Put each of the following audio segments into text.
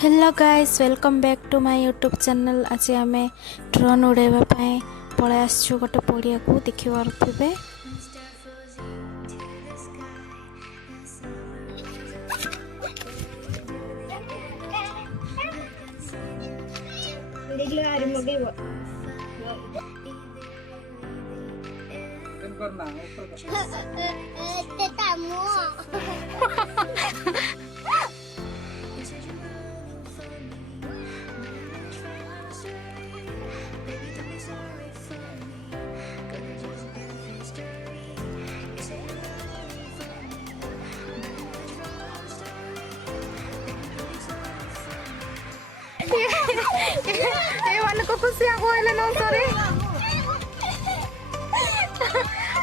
Hello guys welcome back to my YouTube channel. आज आम drone उड़ाइबा पलि आसछु गोटे पड़िया को देखि पारे। को खुशी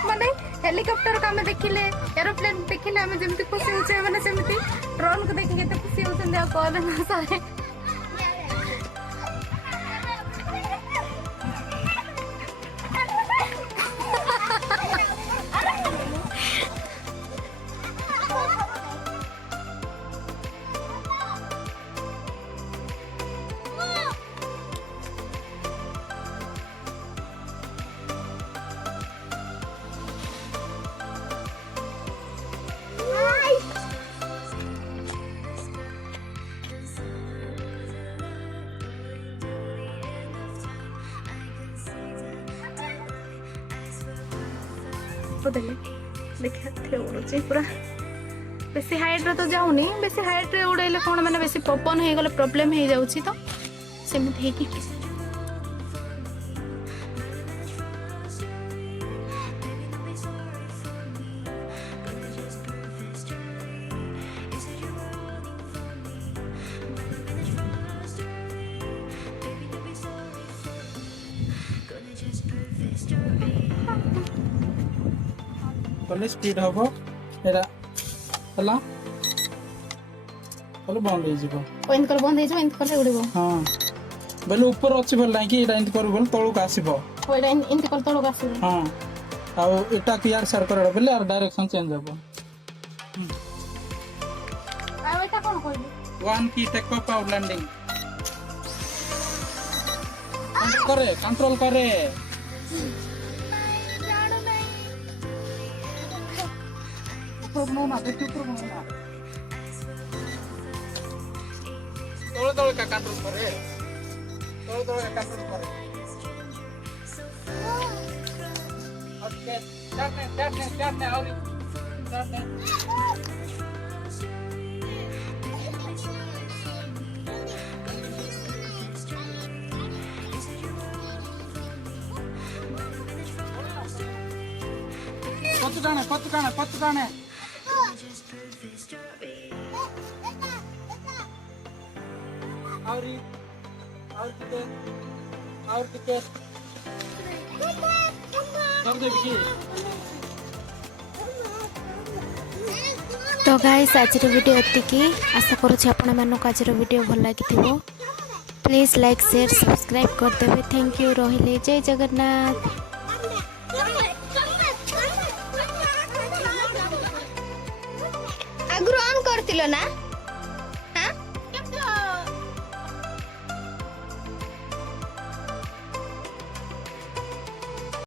माने हेलीकॉप्टर को देखिले एरोप्लेन देखिले आम जमी खुशी होचे माने सेमती ड्रोन को देखिए खुशी होते कॉल ना सारे देखिए उड़ुची पूरा बेसी हाइट रे तो जाऊनी बेसी हाइट रे उड़ाइले कौन मैंने बेसी पवन हो गले प्रॉब्लम हो जाउची तो सेमित है कि कले स्पीड हबो एरा हला कले बंद हो जिवो पॉइंट कर बंद हे जो इंत कर उड़िबो। हां बेले ऊपर अछि बोल नाही कि एटा इंत कर बोल तळु का आसीबो ओइडा इंत कर तळु का आसीबो। हां आ एटा कि यार सर कर बेले यार डायरेक्शन चेंज हबो। आ एटा कोन कहली वन की take up out landing control करे no देखियो ऊपर ना तोड़ का कंट्रोल करे तोड़ का कंट्रोल करे ओके चढ़ने और चढ़ने पत्तु काने और किते कर दे की तो गाइस आज वीडियो एतिकी आशा करूँ आपण मानक आज वीडियो भल लगी प्लीज लाइक शेयर सब्सक्राइब करदेवे। थैंक यू रहिले जय जगन्नाथ। आगु ऑन करतिलो ना।